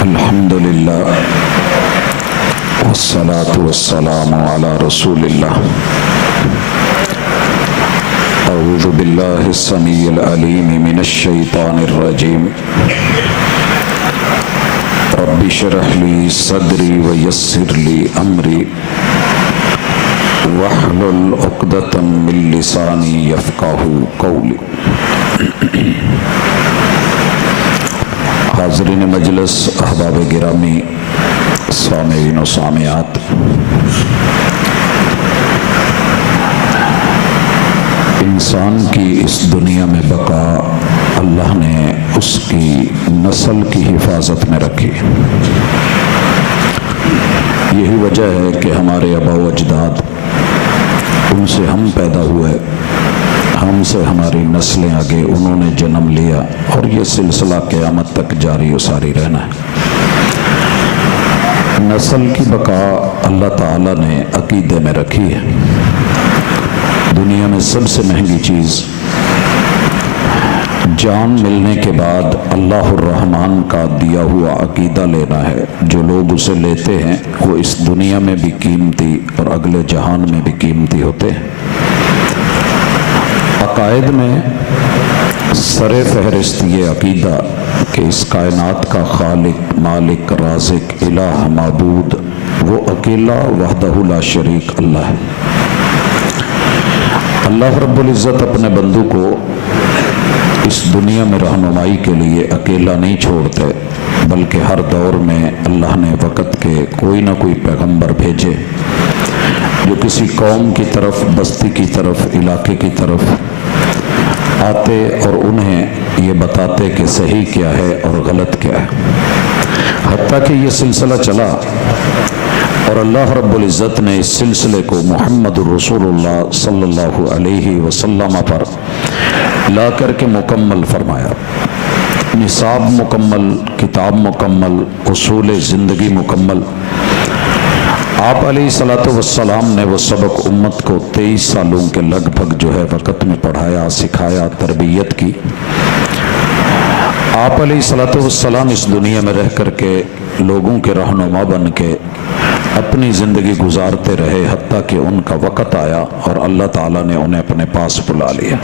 الحمدللہ والصلاة والسلام علی رسول اللہ اعوذ باللہ السمیع العلیم من الشیطان الرجیم رب اشرح لی صدری ویسر لی امری واحلل عقدۃ من لسانی یفقہوا قولی۔ حاضرین مجلس، احباب گرامی، سامعین و سامعات، انسان کی اس دنیا میں بقا اللہ نے اس کی نسل کی حفاظت میں رکھی۔ یہی وجہ ہے کہ ہمارے آباء و اجداد، ان سے ہم پیدا ہوئے، ہم سے ہماری نسلیں آگے انہوں نے جنم لیا، اور یہ سلسلہ قیامت تک جاری و ساری رہنا ہے۔ نسل کی بقا اللہ تعالیٰ نے عقیدے میں رکھی ہے۔ دنیا میں سب سے مہنگی چیز جان ملنے کے بعد اللہ الرحمن کا دیا ہوا عقیدہ لینا ہے۔ جو لوگ اسے لیتے ہیں وہ اس دنیا میں بھی قیمتی اور اگلے جہان میں بھی قیمتی ہوتے ہیں۔ عقائد میں سر فہرست یہ عقیدہ کہ اس کائنات کا خالق، مالک، رازق، الہ، معبود وہ اکیلا وحدہ لا شریک اللہ ہے۔ اللہ رب العزت اپنے بندوں کو اس دنیا میں رہنمائی کے لیے اکیلا نہیں چھوڑتے، بلکہ ہر دور میں اللہ نے وقت کے کوئی نہ کوئی پیغمبر بھیجے جو کسی قوم کی طرف، بستی کی طرف، علاقے کی طرف آتے اور انہیں یہ بتاتے کہ صحیح کیا ہے اور غلط کیا ہے۔ حتیٰ کہ یہ سلسلہ چلا اور اللہ رب العزت نے اس سلسلے کو محمد رسول اللہ صلی اللہ علیہ وسلم پر لا کر کے مکمل فرمایا۔ نصاب مکمل، کتاب مکمل، اصول زندگی مکمل۔ آپ علیہ الصلوۃ والسلام نے وہ سبق امت کو 23 سالوں کے لگ بھگ جو ہے وقت میں پڑھایا، سکھایا، تربیت کی۔ آپ علیہ الصلوۃ والسلام اس دنیا میں رہ کر کے لوگوں کے رہنما بن کے اپنی زندگی گزارتے رہے، حتیٰ کہ ان کا وقت آیا اور اللہ تعالیٰ نے انہیں اپنے پاس بلا لیا۔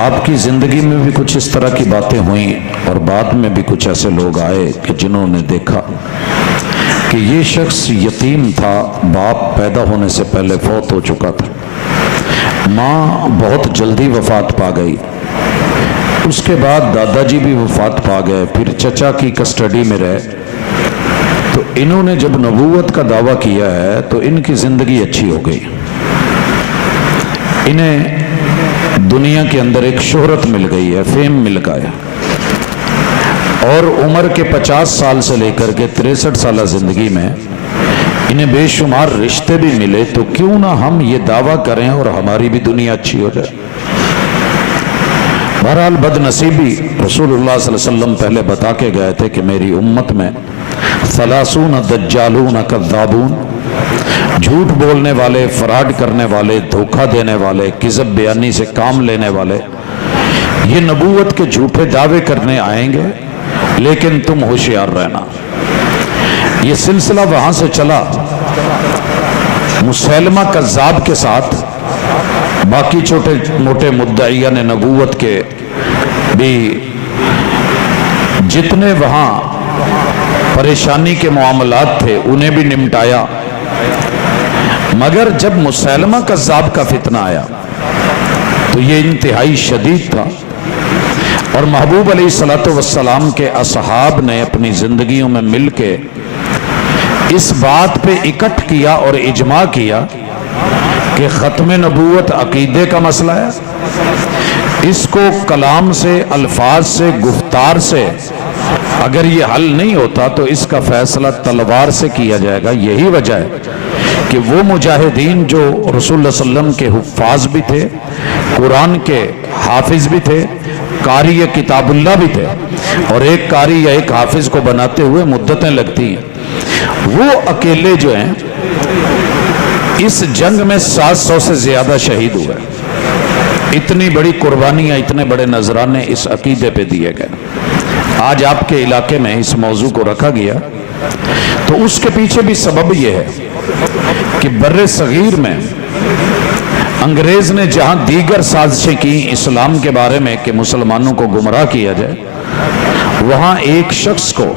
آپ کی زندگی میں بھی کچھ اس طرح کی باتیں ہوئیں، اور بعد میں بھی کچھ ایسے لوگ آئے کہ جنہوں نے دیکھا کہ یہ شخص یتیم تھا، باپ پیدا ہونے سے پہلے فوت ہو چکا تھا، ماں بہت جلدی وفات پا گئی، اس کے بعد دادا جی بھی وفات پا گئے، پھر چچا کی کسٹڈی میں رہے۔ تو انہوں نے جب نبوت کا دعویٰ کیا ہے تو ان کی زندگی اچھی ہو گئی، انہیں دنیا کے اندر ایک شہرت مل گئی ہے، فیم مل گیا، اور عمر کے 50 سال سے لے کر کے 63 سالہ زندگی میں انہیں بے شمار رشتے بھی ملے۔ تو کیوں نہ ہم یہ دعویٰ کریں اور ہماری بھی دنیا اچھی ہو جائے۔ بہرحال بد نصیبی رسول اللہ صلی اللہ علیہ وسلم پہلے بتا کے گئے تھے کہ میری امت میں 30 دجالون کذابون، جھوٹ بولنے والے، فراڈ کرنے والے، دھوکہ دینے والے، کذب بیانی سے کام لینے والے، یہ نبوت کے جھوٹے دعوے کرنے آئیں گے، لیکن تم ہوشیار رہنا۔ یہ سلسلہ وہاں سے چلا مسیلمہ کذاب کے ساتھ، باقی چھوٹے موٹے مدعیان نبوت کے بھی جتنے وہاں پریشانی کے معاملات تھے انہیں بھی نمٹایا، مگر جب مسیلمہ کذاب کا فتنہ آیا تو یہ انتہائی شدید تھا، اور محبوب علیہ الصلوۃ والسلام کے اصحاب نے اپنی زندگیوں میں مل کے اس بات پہ اکٹھ کیا اور اجماع کیا کہ ختم نبوت عقیدے کا مسئلہ ہے، اس کو کلام سے، الفاظ سے، گفتار سے اگر یہ حل نہیں ہوتا تو اس کا فیصلہ تلوار سے کیا جائے گا۔ یہی وجہ ہے کہ وہ مجاہدین جو رسول اللہ صلی اللہ علیہ وسلم کے حفاظ بھی تھے، قرآن کے حافظ بھی تھے، قاری کتاب اللہ بھی تھے، اور ایک قاری یا ایک حافظ کو بناتے ہوئے مدتیں لگتی ہیں، وہ اکیلے جو ہیں اس جنگ میں 700 سے زیادہ شہید ہوئے۔ اتنی بڑی قربانیاں، اتنے بڑے نذرانے اس عقیدے پہ دیے گئے۔ آج آپ کے علاقے میں اس موضوع کو رکھا گیا تو اس کے پیچھے بھی سبب یہ ہے کہ بر صغیر میں انگریز نے جہاں دیگر سازشیں کی اسلام کے بارے میں کہ مسلمانوں کو گمراہ کیا جائے، وہاں ایک شخص کو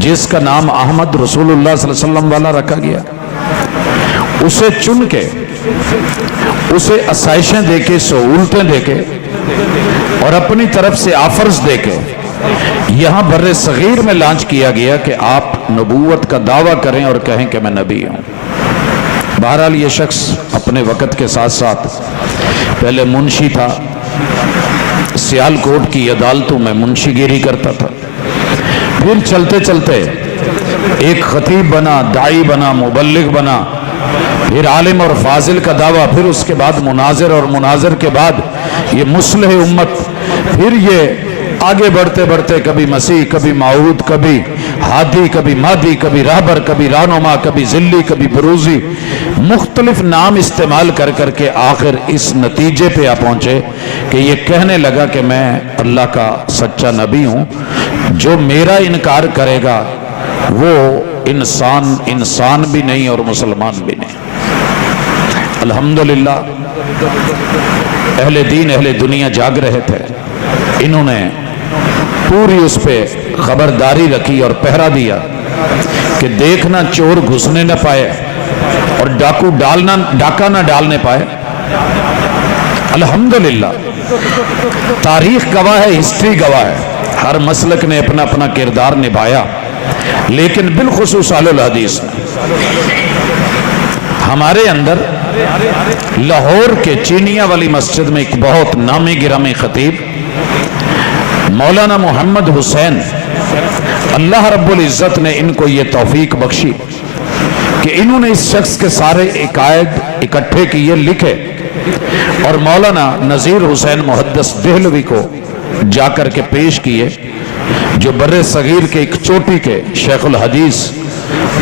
جس کا نام احمد رسول اللہ صلی اللہ علیہ وسلم والا رکھا گیا، اسے چن کے اسے آسائشیں دے کے، سہولتیں دے کے اور اپنی طرف سے آفرز دے کے یہاں بر صغیر میں لانچ کیا گیا کہ آپ نبوت کا دعویٰ کریں اور کہیں کہ میں نبی ہوں۔ بہرحال یہ شخص اپنے وقت کے ساتھ ساتھ پہلے منشی تھا، سیال کوٹ کی عدالتوں میں منشی گیری کرتا تھا، پھر چلتے چلتے ایک خطیب بنا، داعی بنا، مبلغ بنا، پھر عالم اور فاضل کا دعویٰ، پھر اس کے بعد مناظر، اور مناظر کے بعد یہ مصلح امت، پھر یہ آگے بڑھتے بڑھتے کبھی مسیح، کبھی موعود، کبھی ہادی، کبھی مہدی، کبھی راہبر، کبھی رہنما، کبھی ذلی، کبھی بروزی، مختلف نام استعمال کر کر کے آخر اس نتیجے پہ پہنچے کہ یہ کہنے لگا کہ میں اللہ کا سچا نبی ہوں، جو میرا انکار کرے گا وہ انسان بھی نہیں اور مسلمان بھی نہیں۔ الحمدللہ اہل دین، اہل دنیا جاگ رہے تھے، انہوں نے پوری اس پہ خبرداری رکھی اور پہرا دیا کہ دیکھنا چور گھسنے نہ پائے اور ڈاکو ڈاکہ نہ ڈالنے پائے۔ الحمدللہ تاریخ گواہ ہے، ہسٹری گواہ ہے، ہر مسلک نے اپنا اپنا کردار نبھایا، لیکن بالخصوص اہل الحدیث نے ہمارے اندر لاہور کے چینیا والی مسجد میں ایک بہت نامی گرامی خطیب مولانا محمد حسین، اللہ رب العزت نے ان کو یہ توفیق بخشی کہ انہوں نے اس شخص کے سارے عقائد اکٹھے کیے، لکھے، اور مولانا نذیر حسین محدث دہلوی کو جا کر کے پیش کیے، جو بر صغیر کے ایک چوٹی کے شیخ الحدیث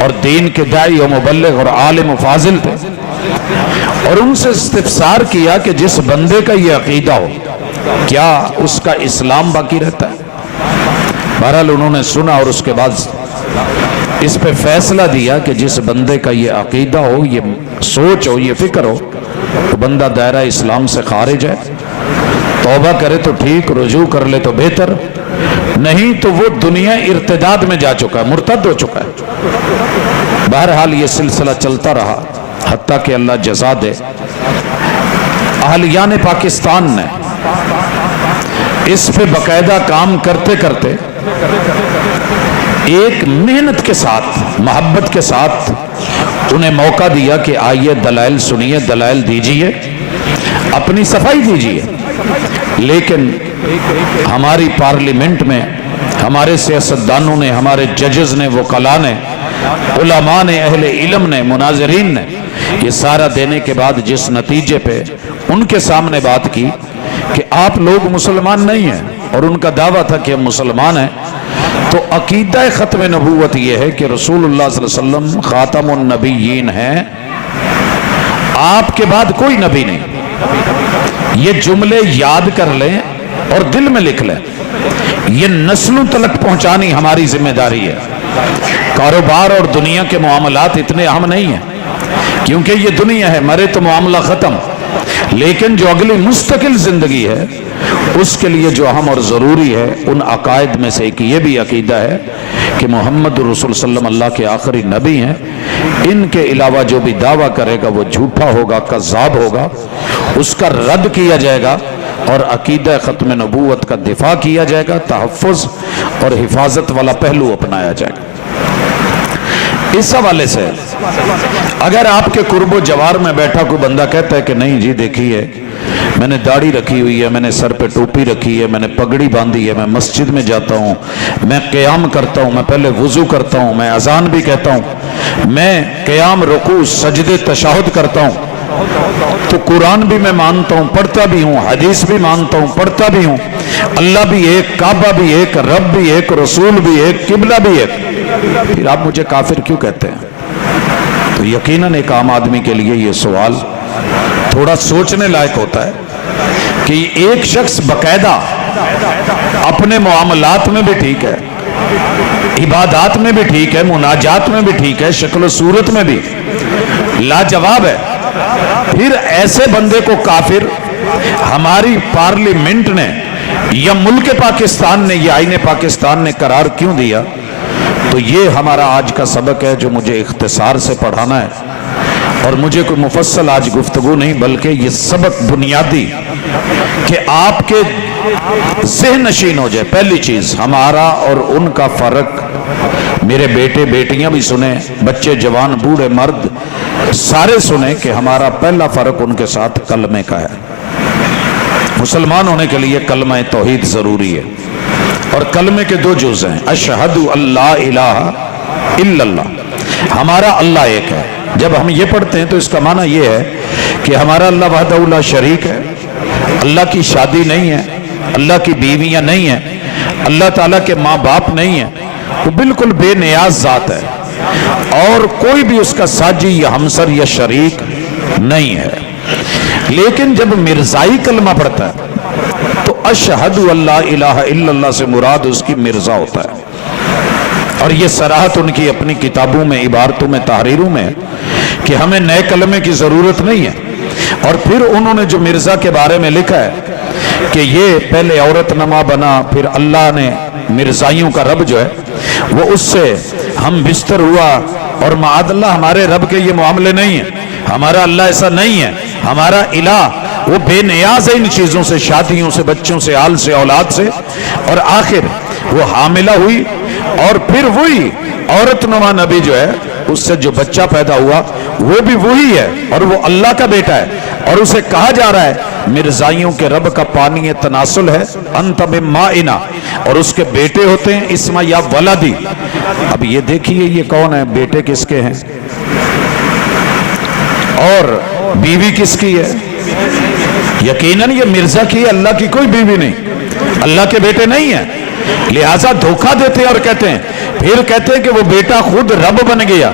اور دین کے داعی و مبلغ اور عالم و فاضل تھے، اور ان سے استفسار کیا کہ جس بندے کا یہ عقیدہ ہو کیا اس کا اسلام باقی رہتا ہے؟ بہرحال انہوں نے سنا اور اس کے بعد اس پہ فیصلہ دیا کہ جس بندے کا یہ عقیدہ ہو، یہ سوچ ہو، یہ فکر ہو، تو بندہ دائرہ اسلام سے خارج ہے، توبہ کرے تو ٹھیک، رجوع کر لے تو بہتر، نہیں تو وہ دنیا ارتداد میں جا چکا ہے، مرتد ہو چکا ہے۔ بہرحال یہ سلسلہ چلتا رہا حتیٰ کہ اللہ جزا دے، اہلیان پاکستان نے اس پہ باقاعدہ کام کرتے کرتے ایک محنت کے ساتھ، محبت کے ساتھ انہیں موقع دیا کہ آئیے دلائل سنیے، دلائل دیجئے، اپنی صفائی دیجئے، لیکن ہماری پارلیمنٹ میں ہمارے سیاستدانوں نے، ہمارے ججز نے، وکلاء نے، علماء نے، اہل علم نے، مناظرین نے یہ سارا دینے کے بعد جس نتیجے پہ ان کے سامنے بات کی کہ آپ لوگ مسلمان نہیں ہیں، اور ان کا دعویٰ تھا کہ ہم مسلمان ہیں، تو عقیدہ ختم نبوت یہ ہے کہ رسول اللہ صلی اللہ علیہ وسلم خاتم النبیین ہیں، آپ کے بعد کوئی نبی نہیں۔ یہ جملے یاد کر لیں اور دل میں لکھ لیں، یہ نسلوں تلک پہنچانی ہماری ذمہ داری ہے۔ کاروبار اور دنیا کے معاملات اتنے اہم نہیں ہیں، کیونکہ یہ دنیا ہے، مرے تو معاملہ ختم، لیکن جو اگلی مستقل زندگی ہے اس کے لیے جو اہم اور ضروری ہے، ان عقائد میں سے ایک یہ بھی عقیدہ ہے کہ محمد رسول صلی اللہ علیہ وسلم اللہ کے آخری نبی ہیں، ان کے علاوہ جو بھی دعویٰ کرے گا وہ جھوٹا ہوگا، کذاب ہوگا، اس کا رد کیا جائے گا، اور عقیدہ ختم نبوت کا دفاع کیا جائے گا، تحفظ اور حفاظت والا پہلو اپنایا جائے گا۔ اس حوالے سے اگر آپ کے قرب و جوار میں بیٹھا کوئی بندہ کہتا ہے کہ نہیں جی دیکھیے میں نے داڑھی رکھی ہوئی ہے، میں نے سر پہ ٹوپی رکھی ہے، میں نے پگڑی باندھی ہے، میں مسجد میں جاتا ہوں، میں قیام کرتا ہوں، میں پہلے وضو کرتا ہوں، میں اذان بھی کہتا ہوں، میں قیام، رکوع، سجدے، تشہد کرتا ہوں، تو قرآن بھی میں مانتا ہوں، پڑھتا بھی ہوں، حدیث بھی مانتا ہوں، پڑھتا بھی ہوں، اللہ بھی ایک، کعبہ بھی ایک، رب بھی ایک، رسول بھی ایک، قبلہ بھی ایک، پھر آپ مجھے کافر کیوں کہتے ہیں؟ تو یقیناً ایک عام آدمی کے لیے یہ سوال تھوڑا سوچنے لائق ہوتا ہے کہ ایک شخص باقاعدہ अपने मामलात में भी ठीक है, इबादात में भी ठीक है, मुनाजात में भी ठीक है, शक्ल सूरत में भी लाजवाब है। फिर ऐसे बंदे को काफिर हमारी पार्लियामेंट ने या मुल्क पाकिस्तान ने या आईने पाकिस्तान ने करार क्यों दिया? तो ये हमारा आज का सबक है जो मुझे इख्तिसार से पढ़ाना है, और मुझे कोई मुफस्सल आज गुफ्तगू नहीं बल्कि ये सबक बुनियादी कि आपके ज़हन नशीन हो जाए। पहली चीज़, हमारा और उनका फ़र्क मेरे बेटे बेटियां भी सुने, बच्चे जवान बूढ़े मर्द सारे सुने कि हमारा पहला फ़र्क उनके साथ कलमे का है। मुसलमान होने के लिए कलमा तौहीद ज़रूरी है, और कलमे के दो जुज़ हैं, अशहदु अल्ला इलाहा इल्लल्लाह, हमारा अल्लाह एक है। जब हम ये पढ़ते हैं तो इसका माना ये है कि हमारा अल्लाह वहदहू ला शरीक है, अल्लाह की शादी नहीं है, अल्लाह की बीवियां नहीं है, अल्लाह ताला के माँ बाप नहीं है, वो बिल्कुल बेनियाज ज़ात है और कोई भी उसका साजी या हमसर या शरीक नहीं है। लेकिन जब मिर्जाई कलमा पढ़ता है तो अशहदु अल्ला इलाहा इल्लल्लाह से मुराद उसकी मिर्जा होता है, और ये सराहत उनकी अपनी किताबों में, इबारतों में, तहरीरों में है कि हमें नए कलमे की ज़रूरत नहीं है। और फिर उन्होंने जो मिर्ज़ा के बारे में लिखा है कि ये पहले औरत नमा बना, फिर अल्लाह ने मिर्ज़ाइयों का रब जो है वो उससे हम बिस्तर हुआ, और माअल्लाह हमारे रब के ये मामले नहीं है, हमारा अल्लाह ऐसा नहीं है, हमारा इलाह वो बेनियाज है इन चीज़ों से, शादियों से, बच्चों से, आल से, औलाद से। और आखिर वो हामिला हुई और फिर वही औरत नुमा नबी जो है उससे जो बच्चा पैदा हुआ वो भी वही है और वो अल्लाह का बेटा है, और उसे कहा जा रहा है मिर्जाइयों के रब का पानी तनासुल है, अंत माइना, और उसके बेटे होते हैं इस्मा या वलदी। अब ये देखिए ये कौन है, बेटे किसके हैं और बीवी किसकी है? यकीनन ये मिर्जा की है, अल्लाह की कोई बीवी नहीं, अल्लाह के बेटे नहीं है। लिहाजा धोखा देते हैं और कहते हैं, फिर कहते हैं कि वो बेटा खुद रब बन गया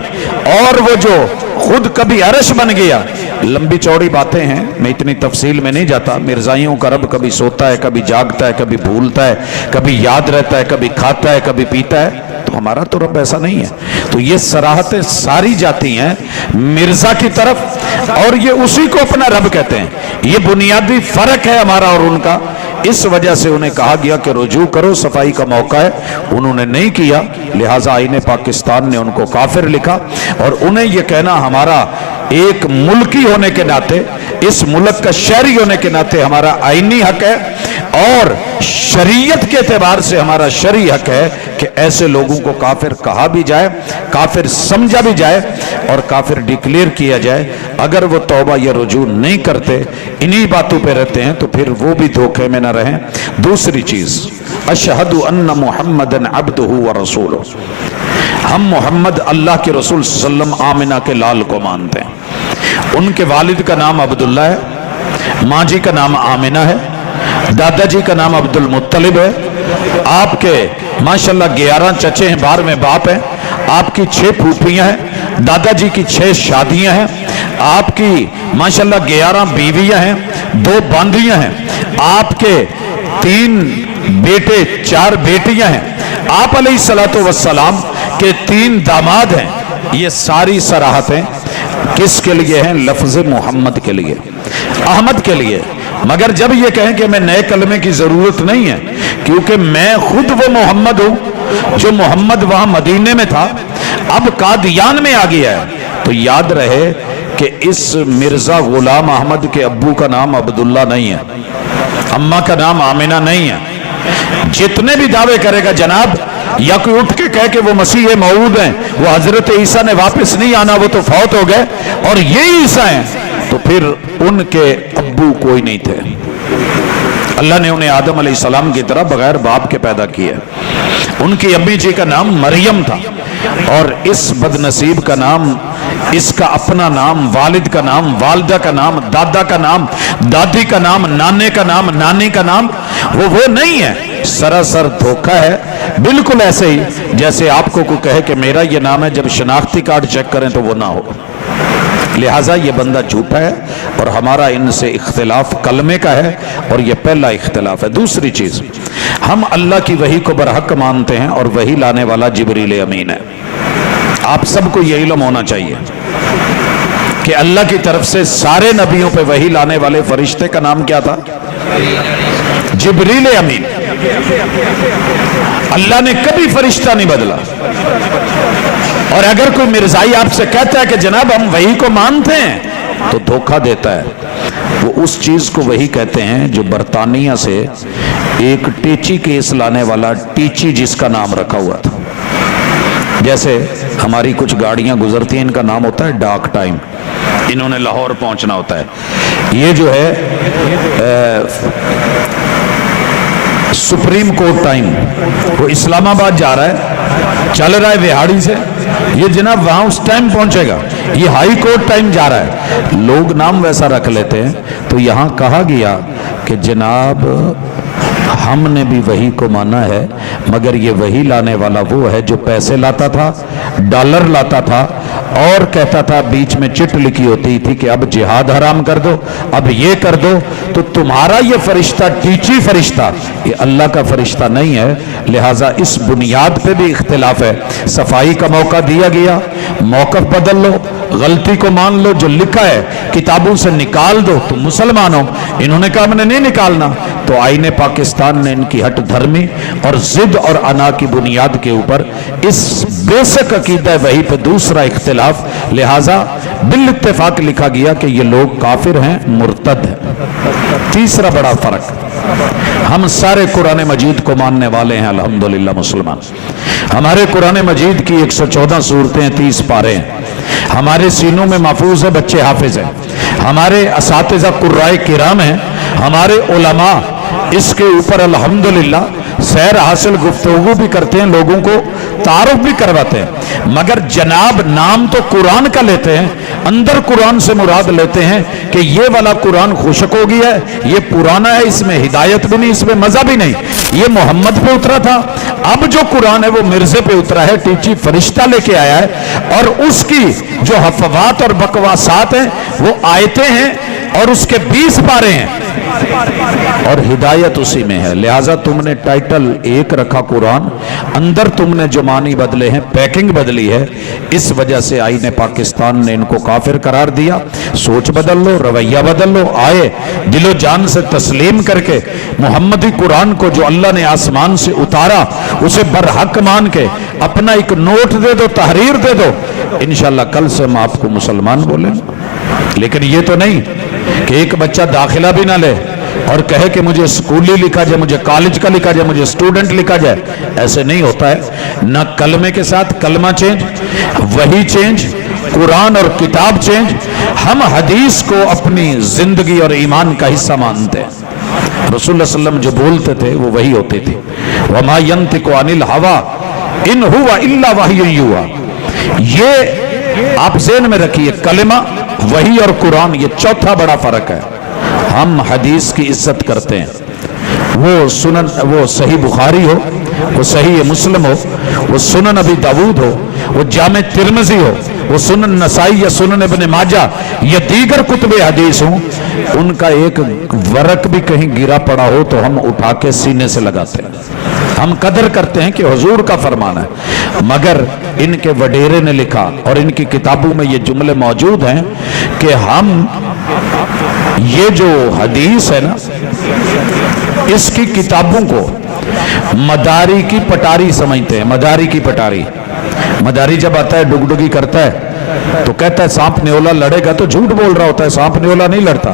और वो जो खुद कभी अरश बन गया। लंबी चौड़ी बातें हैं, मैं इतनी तफसील में नहीं जाता। मिर्जाइयों का रब कभी सोता है, कभी जागता है, कभी भूलता है, कभी याद रहता है, कभी खाता है, कभी पीता है, तो हमारा तो रब ऐसा नहीं है। तो ये सराहतें सारी जाती हैं मिर्जा की तरफ और ये उसी को अपना रब कहते हैं। ये बुनियादी फर्क है हमारा और उनका। इस वजह से उन्हें कहा गया कि रुजू करो, सफाई का मौका है, उन्होंने नहीं किया, लिहाजा आईने पाकिस्तान ने उनको काफिर लिखा। और उन्हें यह कहना हमारा एक मुल्की होने के नाते, इस मुल्क का शहरी होने के नाते हमारा आईनी हक है और शरीयत के एतबार से हमारा शरई हक है कि ऐसे लोगों को काफिर कहा भी जाए, काफिर समझा भी जाए और काफिर डिक्लेयर किया जाए। अगर वो तौबा या रुजू नहीं करते, इन्हीं बातों पे रहते हैं, तो फिर वो भी धोखे में न रहें। दूसरी चीज, अशहदु अन्ना मुहम्मदन अब्दुहु व रसूलुहु, हम मोहम्मद अल्लाह के रसूल सल्लम आमिना के लाल को मानते हैं। उनके वालिद का नाम अब्दुल्ला है, माँ जी का नाम आमिना है, दादाजी का नाम अब्दुल मुत्तलिब है, आपके माशाल्लाह 11 चचे हैं, 12वें बाप हैं, आपकी 6 फूफियां हैं, दादाजी की 6 शादियां हैं, आपकी माशाल्लाह 11 बीवियां हैं, 2 बांदियां हैं, आपके 3 बेटे 4 बेटियां हैं, आप अलैहिस्सलातु वस्सलाम के 3 दामाद हैं। ये सारी सराहतें किसके लिए हैं? लफ्ज़ मोहम्मद के लिए, अहमद के लिए। मगर जब ये कहें कि मैं नए कलमे की जरूरत नहीं है क्योंकि मैं खुद वो मोहम्मद हूं जो मोहम्मद वहां मदीने में था, अब कादियान में आ गया है, तो याद रहे कि इस मिर्जा गुलाम अहमद के अब्बू का नाम अब्दुल्ला नहीं है, अम्मा का नाम आमिना नहीं है। जितने भी दावे करेगा जनाब, या कोई उठ के कहे कि वो मसीह मऊद हैं, वो हजरत ईसा ने वापस नहीं आना, वो तो फौत हो गए और ये ईसा हैं, तो फिर उनके अब्बू कोई नहीं थे। अल्लाह ने उन्हें आदम अलैहिस्सलाम की तरह बगैर बाप के पैदा किया। उनकी अम्मी जी का नाम मरियम था और इस बदनसीब का नाम, इसका अपना नाम, वालिद का नाम, वालदा का नाम, दादा का नाम, दादी का नाम, नाने का नाम, नानी का नाम, वो नहीं है। सरासर धोखा है। बिल्कुल ऐसे ही जैसे आपको कोई कहे कि मेरा ये नाम है, जब शनाख्ती कार्ड चेक करें तो वो ना हो। लिहाजा ये बंदा झूठा है और हमारा इनसे इख्तिलाफ कलमे का है, और ये पहला इख्तिलाफ है। दूसरी चीज, हम अल्लाह की वही को बरहक मानते हैं और वही लाने वाला जिब्रील अमीन है। आप सबको ये इल्म होना चाहिए कि अल्लाह की तरफ से सारे नबियों पे वही लाने वाले फरिश्ते का नाम क्या था? जिब्रील अमीन। अल्लाह ने कभी फरिश्ता नहीं बदला। और अगर कोई मिर्जाई आपसे कहता है कि जनाब हम वही को मानते हैं, तो धोखा देता है। वो उस चीज को वही कहते हैं जो बरतानिया से एक टेची केस लाने वाला टीची जिसका नाम रखा हुआ था। जैसे हमारी कुछ गाड़ियां गुजरती हैं, इनका नाम होता है डाक टाइम, इन्होंने लाहौर पहुंचना होता है। ये जो है सुप्रीम कोर्ट टाइम, वो इस्लामाबाद जा रहा है, चल रहा है विहाड़ी से, ये जनाब वहां उस टाइम पहुंचेगा। ये हाई कोर्ट टाइम जा रहा है, लोग नाम वैसा रख लेते हैं। तो यहां कहा गया कि जनाब हमने भी वही को माना है, मगर ये वही लाने वाला वो है जो पैसे लाता था, डॉलर लाता था, और कहता था, बीच में चिट लिखी होती थी कि अब जिहाद हराम कर दो, अब ये कर दो। तो तुम्हारा ये फरिश्ता टीची फरिश्ता ये अल्लाह का फरिश्ता नहीं है। लिहाजा इस बुनियाद पे भी इख्तिलाफ है। सफाई का मौका दिया गया, मौकफ बदल लो, गलती को मान लो, जो लिखा है किताबों से निकाल दो, तुम मुसलमान हो। इन्होंने कहा हमने नहीं निकालना, तो आईने पाकिस्तान ने इनकी हट धर्मी और जिद और अना की बुनियाद के ऊपर इस बेसिक अकीदा वही पे दूसरा इख्तिलाफ। लिहाजा बिल इत्तेफाक लिखा गया कि ये लोग काफिर हैं, मुर्तद हैं। तीसरा बड़ा फर्क, हम सारे कुरान मजीद को मानने वाले हैं, अल्हम्दुलिल्लाह मुसलमान। हमारे कुरान मजीद की 114 सूरतें, 30 पारे हैं, हमारे सीनों में महफूज है, बच्चे हाफिज हैं, हमारे असातिज़ा कुर्राए किराम हैं, हमारे उलमा इसके ऊपर अल्हम्दुलिल्लाह सैर हासिल गुफ्तगू भी करते हैं, लोगों को तारुफ भी करवाते हैं। मगर जनाब नाम तो कुरान का लेते हैं, अंदर कुरान से मुराद लेते हैं कि ये वाला कुरान खुशक हो गया है, ये पुराना है, इसमें हिदायत भी नहीं, इसमें मजा भी नहीं, ये मोहम्मद पे उतरा था। अब जो कुरान है वो मिर्जे पे उतरा है, टीची फरिश्ता लेके आया है, और उसकी जो हफवात और बकवासात हैं वो आयतें हैं, और उसके 20 पारे हैं, और हिदायत उसी में है। लिहाजा तुमने टाइटल एक रखा कुरान, अंदर तुमने जो मानी बदले हैं, पैकिंग बदली है। इस वजह से आईने पाकिस्तान ने इनको काफिर करार दिया। सोच बदल लो, रवैया बदल लो, आए दिलो जान से तस्लीम करके मोहम्मदी कुरान को जो अल्लाह ने आसमान से उतारा उसे बरहक मान के अपना एक नोट दे दो, तहरीर दे दो, इंशाल्लाह कल से हम आपको मुसलमान बोले। लेकिन ये तो नहीं कि एक बच्चा दाखिला भी ना ले और कहे कि मुझे स्कूली लिखा जाए, मुझे कॉलेज का लिखा जाए, मुझे स्टूडेंट लिखा जाए। ऐसे नहीं होता है। न कलमे के साथ कलमा चेंज, वही चेंज, कुरान और किताब चेंज। हम हदीस को अपनी जिंदगी और ईमान का हिस्सा मानते हैं। रसूलुल्लाह सल्लल्लाहु अलैहि वसल्लम जो बोलते थे वो वही होते थे। वमा यंतिकु अनिल हवा इन हुवा इल्ला वह्युन युहा। ये आप ज़हन में रखिए, कलमा, वही और कुरान, ये चौथा बड़ा फर्क है। हम हदीस की इज्जत करते हैं, वो सुनन, वो सही बुखारी हो, वो सही मुस्लिम हो, वो सुनन अबी दाऊद हो, वो जामे तिर्मिज़ी हो, वो सुनन नसाई या सुनन इब्न माजा या दीगर कुतुबे हदीस हो, उनका एक वर्क भी कहीं गिरा पड़ा हो तो हम उठा के सीने से लगाते हैं। हम कदर करते हैं कि हुजूर का फरमान है। मगर इनके वडेरे ने लिखा और इनकी किताबों में ये जुमले मौजूद हैं कि हम ये जो हदीस है ना, इसकी किताबों को मदारी की पटारी समझते हैं। मदारी की पटारी, मदारी जब आता है डुगडुगी करता है तो कहता है सांप न्योला लड़ेगा, तो झूठ बोल रहा होता है, सांप न्योला नहीं लड़ता,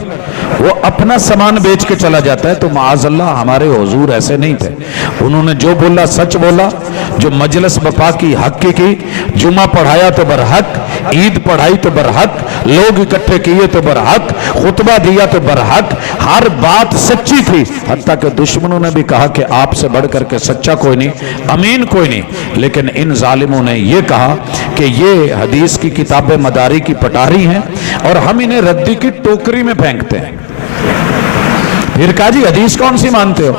वो अपना सामान बेच के चला जाता है। तो माअज़ल्लाह हमारे हुजूर ऐसे नहीं थे। उन्होंने जो बोला सच बोला, जो मजलिस बपा की हक की, जुमा पढ़ाया तो बरहक, ईद पढ़ाई तो बरहक, लोग इकट्ठे किए तो बरहक, खुतबा दिया तो बरहक, हर बात सच्ची थी। हत्ता के दुश्मनों ने भी कहा कि आपसे बढ़ करके सच्चा कोई नहीं, अमीन कोई नहीं। लेकिन इन जालिमों ने यह कहा कि ये हदीस की किताबें मदारी की पटारी हैं और हम इन्हें रद्दी की टोकरी में फेंकते हैं। फिर कहा जी हदीस कौन सी मानते हो?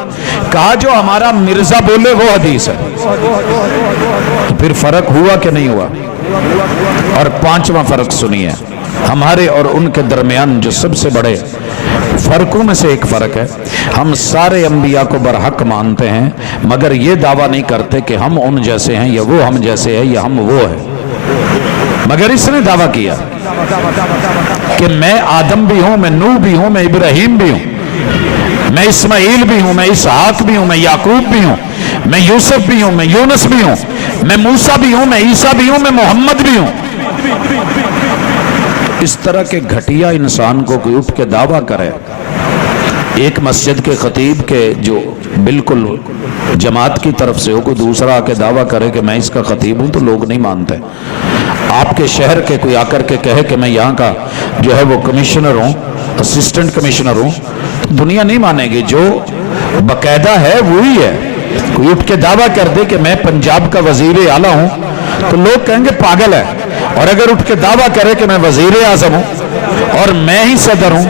कहा जो हमारा मिर्जा बोले वो हदीस है। तो फिर फर्क हुआ कि नहीं हुआ? और पांचवा फर्क सुनिए, हमारे और उनके दरमियान जो सबसे बड़े फ़र्कों में से एक फ़र्क है, हम सारे अंबिया को बरहक मानते हैं मगर ये दावा नहीं करते कि हम उन जैसे हैं या वो हम जैसे हैं या हम वो हैं। मगर इसने दावा किया कि मैं आदम भी हूं, मैं नूह भी हूं, मैं इब्राहीम भी हूं, मैं इस्माइल भी हूं, मैं इसहाक भी हूं, मैं याकूब भी हूं, मैं यूसुफ भी हूं, मैं यूनुस भी हूं, मैं मूसा भी हूं, मैं ईसा भी हूं, मैं मोहम्मद भी हूं। इस तरह के घटिया इंसान को कोई उठ के दावा करे, एक मस्जिद के खतीब के जो बिल्कुल जमात की तरफ से हो, कोई दूसरा आके दावा करे कि मैं इसका खतीब हूं, तो लोग नहीं मानते। आपके शहर के कोई आकर के कहे कि मैं यहाँ का जो है वो कमिश्नर हूँ, असिस्टेंट कमिश्नर हूँ, तो दुनिया नहीं मानेगी। जो बकायदा है वही है। कोई उठ के दावा कर दे कि मैं पंजाब का वजीर आला हूँ, तो लोग कहेंगे पागल है। और अगर उठ के दावा करे कि मैं वजीर आजम हूँ और मैं ही सदर हूँ,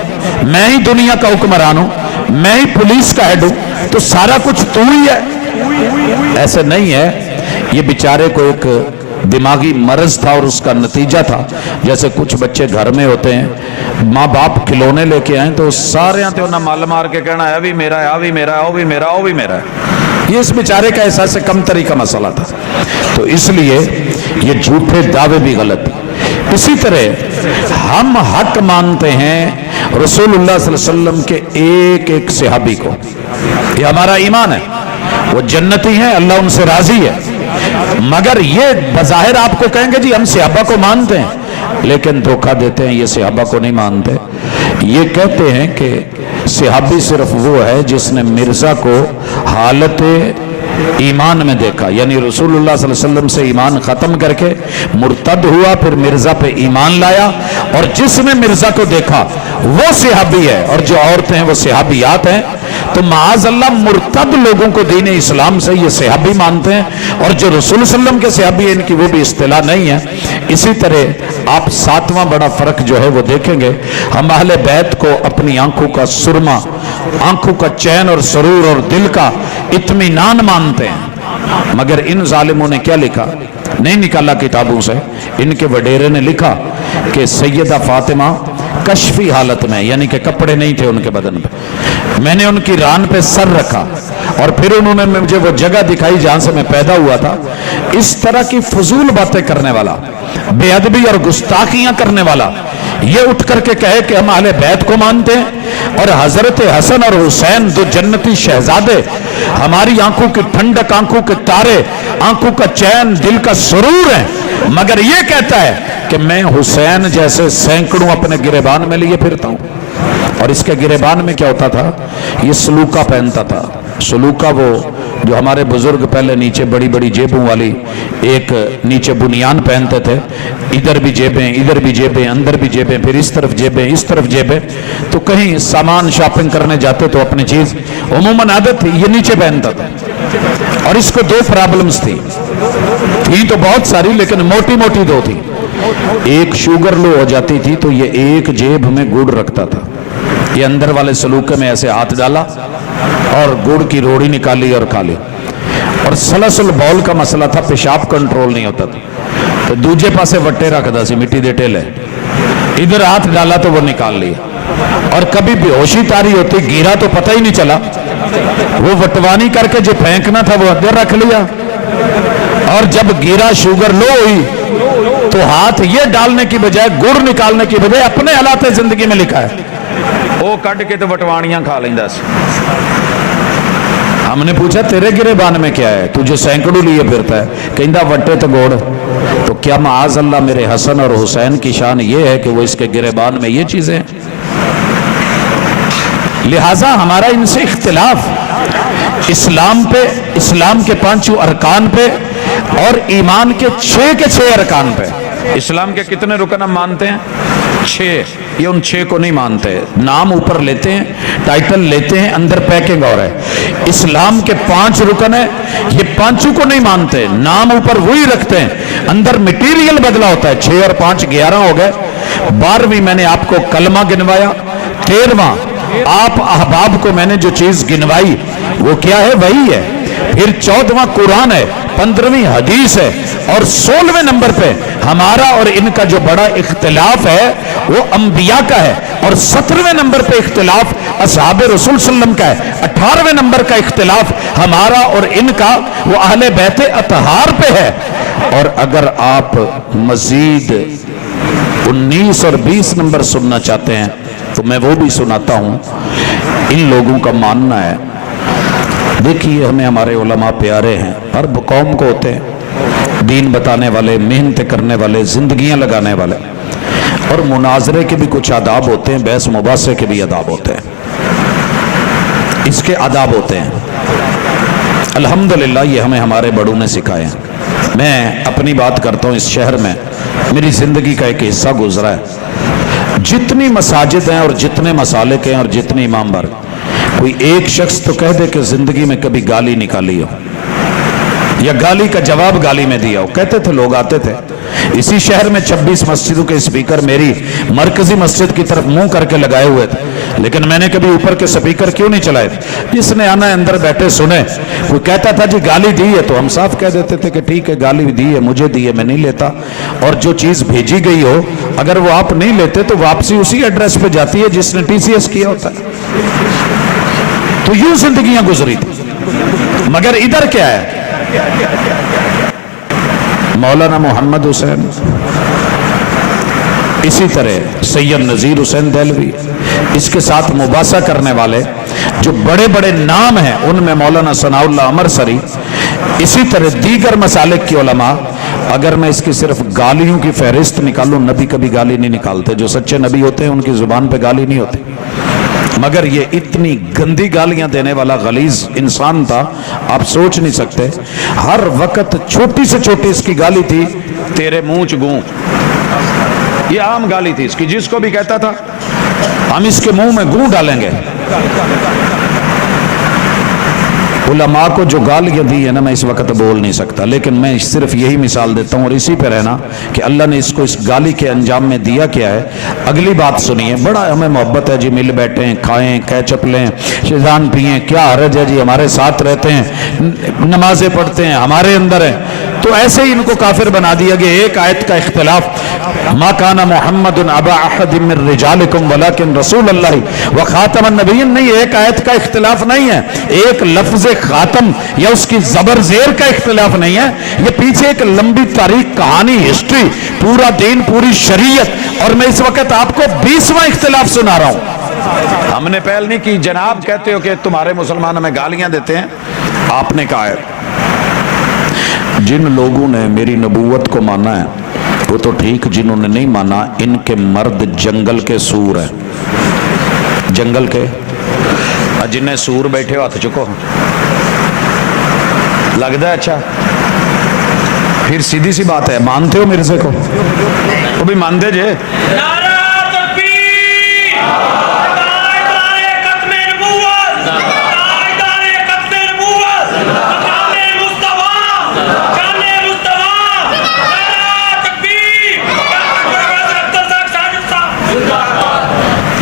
मैं ही दुनिया का हुक्मरान हूँ, मैं ही पुलिस का हेड हूँ, तो सारा कुछ तू ही है। ऐसे नहीं है। ये बेचारे को एक दिमागी मर्ज था और उसका नतीजा था। जैसे कुछ बच्चे घर में होते हैं, माँ बाप खिलौने लेके आए तो सारे ते उन्हें मल मार के कहना है भी मेरा है, आ भी मेरा है, ओ भी मेरा, ओ भी मेरा है। ये इस बेचारे का एहसास से कम तरीका मसला था। तो इसलिए ये झूठे दावे भी गलत है। इसी तरह हम हक मानते हैं रसूलुल्लाह सल्लल्लाहु अलैहि वसल्लम के एक एक सहाबी को, ये हमारा ईमान है। वो जन्नती हैं, अल्लाह उनसे राजी है। मगर ये बज़ाहिर आपको कहेंगे जी हम सहाबा को मानते हैं, लेकिन धोखा देते हैं, ये सहाबा को नहीं मानते। ये कहते हैं कि सहाबी सिर्फ वो है जिसने मिर्जा को हालत ईमान में देखा, यानी रसूलुल्लाह सल्लल्लाहु अलैहि वसल्लम से ईमान खत्म करके मुर्तद हुआ, फिर मिर्जा पे ईमान लाया, और जिसने मिर्जा को देखा वो सहाबी है। और जो औरतें हैं वो सहाबियात हैं। तो माज़ अल्लाह मुर्तद लोगों को दीन इस्लाम से ये सहाबी मानते हैं, और जो रसूल सल्लम के सहाबी हैं इनकी वो भी इस्तिलाह नहीं है। इसी तरह आप सातवां बड़ा फर्क जो है वो देखेंगे, हम अहले बैत को अपनी आंखों का सुरमा, आंखों का चैन और सरूर और दिल का इत्मीनान मानते हैं। मगर इन जालिमों ने क्या लिखा, नहीं निकाला किताबों से, इनके वडेरे ने लिखा कि सैयदा फातिमा कश्फी हालत में, यानी कि कपड़े नहीं थे उनके बदन पे, मैंने उनकी रान पे सर रखा और फिर उन्होंने मुझे वो जगह दिखाई जहां से मैं पैदा हुआ था। इस तरह की फजूल बातें करने वाला, बेअदबी और गुस्ताखियां करने वाला ये उठ करके कहे कि हम अहले बैत को मानते हैं और हजरत हसन और हुसैन दो जन्नती शहजादे हमारी आंखों की ठंडक, आंखों के तारे, आंखों का चैन, दिल का सुरूर है, मगर ये कहता है कि मैं हुसैन जैसे सैकड़ों अपने गिरेबान में लिए फिरता हूं। और इसके गिरेबान में क्या होता था, ये सलूका पहनता था। सलूका वो जो हमारे बुजुर्ग पहले नीचे बड़ी बड़ी जेबों वाली एक नीचे बुनियान पहनते थे, इधर भी जेबें, इधर भी जेबें, अंदर भी जेबें, फिर इस तरफ जेबें, इस तरफ जेबें। तो कहीं सामान शॉपिंग करने जाते तो अपनी चीज उमूमन आदत थी ये नीचे पहनता था। और इसको दो प्रॉब्लम्स थी तो बहुत सारी, लेकिन मोटी मोटी दो थी। एक शुगर लो हो जाती थी तो ये एक जेब में गुड़ रखता था, ये अंदर वाले सलूके में ऐसे हाथ डाला और गुड़ की रोड़ी निकाली और खा ली। और सलसल बौल का मसला था, पेशाब कंट्रोल नहीं होता था, तो दूजे पासे वट्टे रखता सी, मिट्टी दे टेले, इधर हाथ डाला तो वो निकाल लिया। और कभी बेहोशी तारी होती, गिरा तो पता ही नहीं चला, वो वटवानी करके जो फेंकना था वो अंदर रख लिया। और जब गिरा शुगर लो हुई तो हाथ ये डालने की बजाय, गुड़ निकालने की बजाय अपने हालात जिंदगी में लिखा है वो कट के तो वटवाणियां खा लेंदा सी। हमने पूछा तेरे गिरेबान में क्या है, तू जो सैकड़ों लिए फिरता है, कहता वट्टे तो गोड़। तो क्या माज़ अल्लाह मेरे हसन और हुसैन की शान ये है कि वो इसके गिरेबान में ये चीजें हैं। लिहाजा हमारा इनसे इख्तिलाफ इस्लाम पे, इस्लाम के पांचों अरकान पे और ईमान के 6 अरकान पे। इस्लाम के कितने रुकन हम मानते हैं? 6। ये उन 6 को नहीं मानते। नाम ऊपर लेते हैं, टाइटल लेते हैं, अंदर पैकिंग और है। इस्लाम के 5 रुकन है, ये पांचों को नहीं मानते, नाम ऊपर वही रखते हैं, अंदर मटेरियल बदला होता है। 6 और 5 11 हो गए। 12वीं मैंने आपको कलमा गिनवाया। 13वां आप अहबाब को मैंने जो चीज गिनवाई वो क्या है, वही है। फिर 14वां कुरान है, 15वीं हदीस है, और 16वें नंबर पे हमारा और इनका जो बड़ा इख्तिलाफ है वो अंबिया का है, और 17वें नंबर पे इख्तिलाफ असहाबे रसूल सल्लम का है, 18वें नंबर का इख्तिलाफ हमारा और इनका वो अहले बैत अतहार पे है। और अगर आप मजीद 19 और 20 नंबर सुनना चाहते हैं तो मैं वो भी सुनाता हूं। इन लोगों का मानना है, देखिए हमें हमारे उलमा प्यारे हैं, हर कौम को होते हैं दीन बताने वाले, मेहनत करने वाले, जिंदगियां लगाने वाले, और मुनाजरे के भी कुछ आदाब होते हैं, बहस मुबासे के भी आदाब होते हैं, इसके आदाब होते हैं। अल्हम्दुलिल्लाह ये हमें हमारे बड़ों ने सिखाए हैं। मैं अपनी बात करता हूँ, इस शहर में मेरी जिंदगी का एक हिस्सा गुजरा है, जितनी मसाजिद हैं और जितने मसालिक हैं और जितने इमाम बार, कोई एक शख्स तो कह दे कि जिंदगी में कभी गाली निकाली हो या गाली का जवाब गाली में दिया हो। कहते थे, लोग आते थे। इसी शहर में 26 मस्जिदों के स्पीकर मेरी मरकजी मस्जिद की तरफ मुंह करके लगाए हुए थे, लेकिन मैंने कभी ऊपर के स्पीकर क्यों नहीं चलाए थे? जिसने आना अंदर बैठे सुने। कोई कहता था जी गाली दी है, तो हम साफ कह देते थे कि ठीक है, गाली दी है, मुझे दी है, मैं नहीं लेता। और जो चीज भेजी गई हो अगर वो आप नहीं लेते तो वापसी उसी एड्रेस पे जाती है जिसने TCS किया होता है। तो यूं जिंदगियां गुजरी थी। मगर इधर क्या है, मौलाना मोहम्मद हुसैन, इसी तरह सैयद नजीर हुसैन देलवी, इसके साथ मुबासा करने वाले जो बड़े बड़े नाम हैं उनमें मौलाना सनाउल्लाह अमरसरी, इसी तरह दीगर मसालिक की उलमा। अगर मैं इसकी सिर्फ गालियों की फहरिस्त निकालूं, नबी कभी गाली नहीं निकालते, जो सच्चे नबी होते हैं उनकी जुबान पे गाली नहीं होती, मगर ये इतनी गंदी गालियां देने वाला गलीज इंसान था, आप सोच नहीं सकते। हर वक्त छोटी से छोटी इसकी गाली थी, तेरे मुंह च गूं। ये आम गाली थी इसकी, जिसको भी कहता था हम इसके मुंह में गूं डालेंगे। उलमा को जो गालियां दी है ना, मैं इस वक्त बोल नहीं सकता, लेकिन मैं सिर्फ यही मिसाल देता हूँ और इसी पे रहना कि अल्लाह ने इसको इस गाली के अंजाम में दिया क्या है। अगली बात सुनिए, बड़ा हमें मोहब्बत है जी, मिल बैठे हैं, खाएं, कैचअप लें, शिजान पिएं, क्या हरज है जी, हमारे साथ रहते हैं, नमाजें पढ़ते हैं, हमारे अंदर है। तो ऐसे ही इनको काफिर बना दिया गया। एक आयत का इख्तिलाफ, मा काना मुहम्मदुन अबा अहदिम मिन रिजालिकुम वलाकिन रसूलुल्लाह व खातमन नबिय्यीन, नहीं, एक आयत का इख्तिलाफ नहीं है, एक लफ्ज खातम या उसकी जबर जेर का इख्तिलाफ नहीं है। ये पीछे एक लंबी तारीख, कहानी, हिस्ट्री, पूरा दिन, पूरी शरीयत, और मैं इस वक्त आपको 20वां इख्तिलाफ सुना रहा हूं। हमने पहल नहीं की। जनाब कहते हो कि तुम्हारे मुसलमान हमें गालियां देते हैं, आपने कहा है जिन लोगों ने मेरी नबूवत को माना है वो तो ठीक, जिन्होंने नहीं माना इनके मर्द जंगल के सूर है, जंगल के। जिन्हें सूर बैठे हो हाथ चुको, लगता है अच्छा, फिर सीधी सी बात है, मानते हो मिर्जे को? वो भी मानते जे।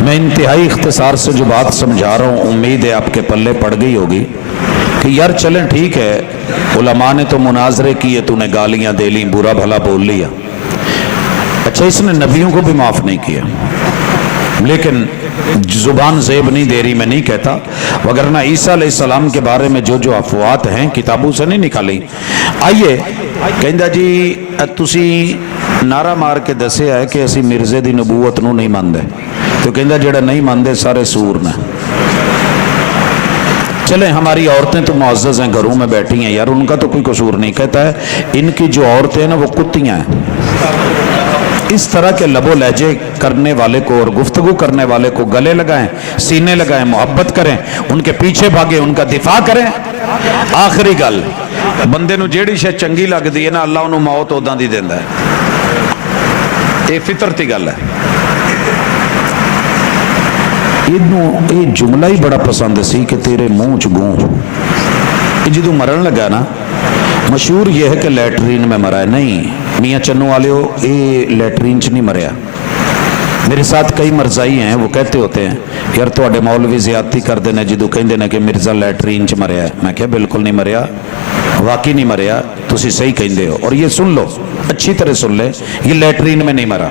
मैं इंतहाई इख्तिसार से जो बात समझा रहा हूँ, उम्मीद है आपके पल्ले पड़ गई होगी कि यार चलें ठीक है, उलमा ने तो मुनाजरे किए, तूने गालियां दे ली, बुरा भला बोल लिया, अच्छा इसने नबियों को भी माफ नहीं किया, लेकिन जुबान जेब नहीं दे रही, मैं नहीं कहता, वगरना ईसा अलैहिस्सलाम के बारे में जो जो अफवात हैं किताबों से नहीं निकाली। आइए, कहंदा जी तुसी नारा मार के दसिया है कि असी मिर्जे दी नबूवत नूं नहीं मानते, तो कहंदा जेड़ा नहीं मानते सारे सूर ने। चले, हमारी औरतें तो मुअज़्ज़ज़ हैं, घरों में बैठी हैं यार, उनका तो कोई कसूर नहीं। कहता है इनकी जो औरतें हैं ना वो कुत्तियां हैं। इस तरह के लबो लहजे करने वाले को और गुफ्तगू करने वाले को गले लगाएं, सीने लगाएं, मोहब्बत करें, उनके पीछे भागे, उनका दिफा करें। आखिरी गल, बंदे नूं जेड़ी शे चंगी लगदी है ना, अल्लाह उन्होंने मौत उदां दी दिंदा है, ये फितरती गल है। ये जुमला ही बड़ा पसंद सी कि तेरे मुंह च गूं। जो मरन लगा ना, मशहूर यह है कि लैटरीन में मरा है, नहीं मियाँ चन्नू वाले हो, ये लैटरीन च नहीं मरिया, मेरे साथ कई मरजाई हैं, वो कहते होते हैं यार तुहाडे मौलवी ज़्यादती करते हैं जो कहते हैं कि मिर्ज़ा लैटरीन च मरिया। मैं क्या बिल्कुल नहीं मरिया, वाकई नहीं मरिया, तुसी सही कहते हो। और ये सुन लो, अच्छी तरह सुन ले, ये लैटरीन में नहीं मरा।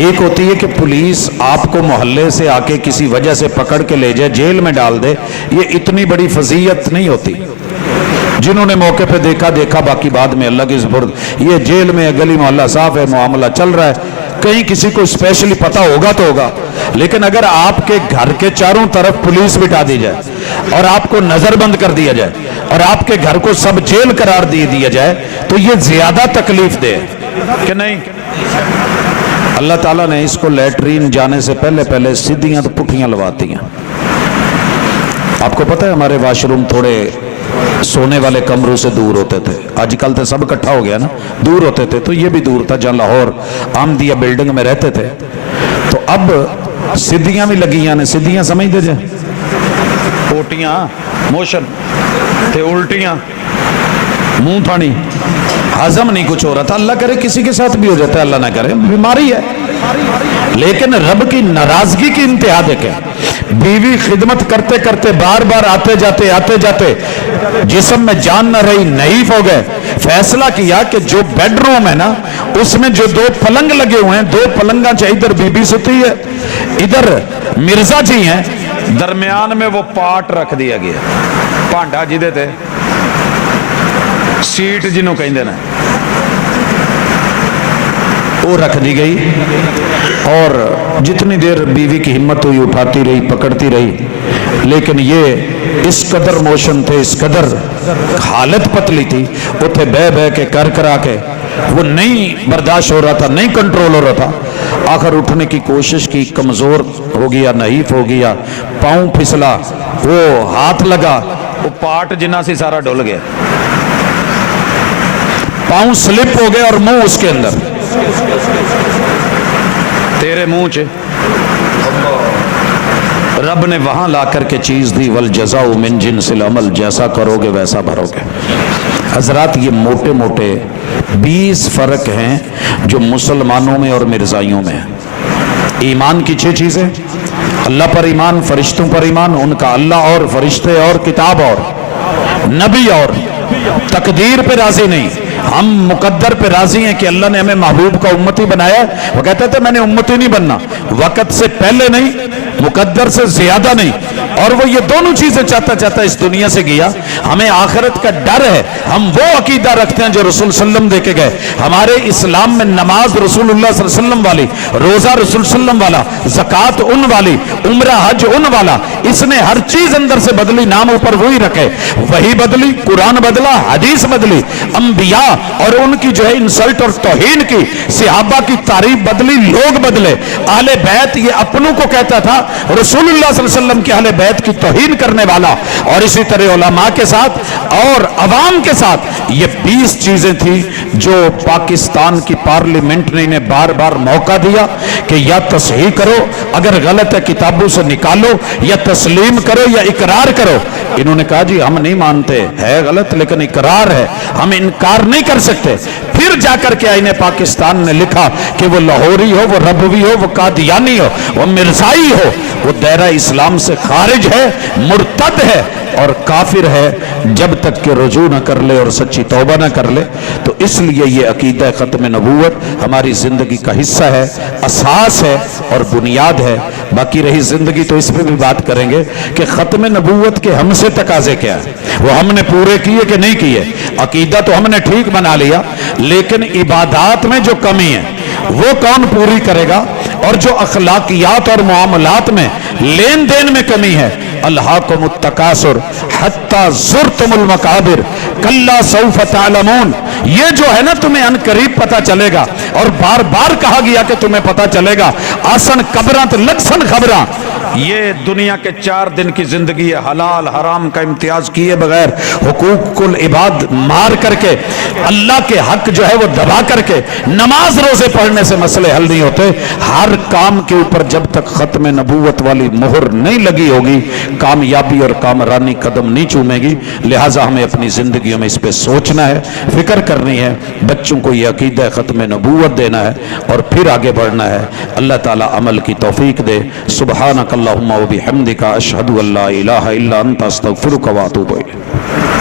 एक होती है कि पुलिस आपको मोहल्ले से आके किसी वजह से पकड़ के ले जाए, जेल में डाल दे, ये इतनी बड़ी फजीयत नहीं होती। जिन्होंने मौके पे देखा देखा, बाकी बाद में अल्लाह की सुपुर्द। ये जेल में गली मोहल्ला साफ है, मामला चल रहा है, कहीं किसी को स्पेशली पता होगा तो होगा। लेकिन अगर आपके घर के चारों तरफ पुलिस बिठा दी जाए और आपको नजरबंद कर दिया जाए और आपके घर को सब जेल करार दे दिया जाए तो ये ज्यादा तकलीफ दे कि नहीं। अल्लाह ताला ने इसको लैटरीन जाने से पहले पहले सीधियां तो पुठियां लवाती हैं। आपको पता है हमारे वाशरूम थोड़े सोने वाले कमरों से दूर होते थे, आजकल तो सब इकट्ठा हो गया ना, दूर होते थे, तो ये भी दूर था। जहाँ लाहौर आमदिया बिल्डिंग में रहते थे तो अब सीधियां भी लगियां ने, सीधियां समझते जे, पोटियां मोशन थे, उल्टियां मुंह थानी, हजम नहीं कुछ हो रहा था। अल्लाह करे किसी के साथ भी हो जाता है, अल्लाह ना करे, बीमारी है। लेकिन रब की नाराजगी की इंतहा देखे, बीवी खिदमत करते करते बार बार आते जाते जिस्म में जान न रही, नहीफ हो गए। फैसला किया कि जो बेडरूम है ना उसमें जो दो पलंग लगे हुए हैं, दो पलंगा चाहिए, इधर बीबी सोती है, इधर मिर्जा जी हैं, दरमियान में वो पाट रख दिया गया, भांडा जिदे थे सीट जिन्हों कहते ना, वो रख दी गई। और जितनी देर बीवी की हिम्मत हुई उठाती रही, पकड़ती रही। लेकिन ये इस कदर मोशन थे, इस कदर हालत पतली थी, उठे बह बह के कर करा के वो नहीं बर्दाश्त हो रहा था, नहीं कंट्रोल हो रहा था। आखिर उठने की कोशिश की, कमजोर हो गया, नहीफ हो गया, पाँव फिसला, वो हाथ लगा, वो पाट जिन्ना से सारा डुल गया, पाँव स्लिप हो गए और मुंह उसके अंदर, तेरे मुंह च रब ने वहां ला करके चीज दी, वल जज़ाउ मिन जिन्सिल अमल, जैसा करोगे वैसा भरोगे। हजरात ये मोटे मोटे 20 फर्क हैं जो मुसलमानों में और मिर्जाइयों में है। ईमान की 6 चीजें, अल्लाह पर ईमान, फरिश्तों पर ईमान, उनका अल्लाह और फरिश्ते और किताब और नबी और तकदीर पे राजी नहीं, हम मुकद्दर पे राजी हैं कि अल्लाह ने हमें महबूब का उम्मती बनाया। वो कहते थे मैंने उम्मती नहीं बनना, वक़्त से पहले नहीं, मुकद्दर से ज्यादा नहीं। और वो ये दोनों चीजें चाहता चाहता इस दुनिया से गया। हमें आखिरत का डर है, हम वो अकीदा रखते हैं जो रसूल सल्लम दे के गए। हमारे इस्लाम में नमाज रसूलुल्लाह सल्लम वाली, रोजा रसूल सल्लम वाला, ज़कात उन वाली, उम्रा हज उन वाला, इसने हर चीज अंदर से बदली, नाम ऊपर वही रखे, वही बदली, कुरान बदला, हदीस बदली, अंबिया और उनकी जो है इंसल्ट और तौहीन की, सहाबा की तारीफ बदली, लोग बदले। अहले बैत ये अपनों को कहता था, रसूलुल्लाह सल्लल्लाहु अलैहि वसल्लम के अहले बैत की तौहीन करने वाला। और इसी तरह उलमा के साथ और अवाम के साथ ये 20 चीजें थी जो पाकिस्तान की पार्लियामेंट ने इन्हें बार बार मौका दिया कि या तस्हीह करो, अगर गलत है किताबों से निकालो, या तस्लीम करो या इकरार करो। इन्होंने कहा जी हम नहीं मानते, है गलत लेकिन इकरार है, हम इनकार नहीं कर सकते। फिर जाकर के आईने पाकिस्तान ने लिखा कि वो लाहौरी हो, वो रबवी हो, वो कादियानी हो, वो मिर्जाई हो, वो दायरा इस्लाम से खारिज है, मुर्तद है और काफिर है, जब तक कि रुजू न कर ले और सच्ची तौबा न कर ले। तो इसलिए ये अकीदा ख़त्म नबूवत हमारी ज़िंदगी का हिस्सा है, असास है और बुनियाद है। बाकी रही ज़िंदगी तो इस पर भी बात करेंगे कि ख़त्म नबूवत के हमसे तकाजे क्या है, वो हमने पूरे किए कि नहीं किए। अकीदा तो हमने ठीक बना लिया, लेकिन इबादात में जो कमी है वो कौन पूरी करेगा? और जो अखलाकियात और मामलात में लेन देन में कमी है, अल्हाकुमुत तकासुर हत्ता ज़ुरतुमुल मकाबिर कल्ला सौफ तअलमून, ये जो है ना तुम्हें अनकरीब पता चलेगा। और बार बार कहा गया कि तुम्हें पता चलेगा, आसन कबरा तो लक्षण खबरा, یہ دنیا کے 4 دن کی زندگی ہے، حلال حرام کا امتیاز کیے بغیر، حقوق العباد مار کر کے، اللہ کے حق جو ہے وہ دبا کر کے، نماز روزے پڑھنے سے مسئلے حل نہیں ہوتے۔ ہر کام کے اوپر جب تک ختم نبوت والی مہر نہیں لگی ہوگی، کامیابی اور کامرانی قدم نہیں چومے گی۔ لہٰذا ہمیں اپنی زندگیوں میں اس پہ سوچنا ہے، فکر کرنی ہے، بچوں کو یہ عقیدہ ختم نبوت دینا ہے اور پھر آگے بڑھنا ہے۔ اللہ تعالیٰ عمل کی توفیق دے۔ سبحانک اللہم و بحمدک، اشہد ان لا الہ الا انت، استغفرک و اتوب الیک۔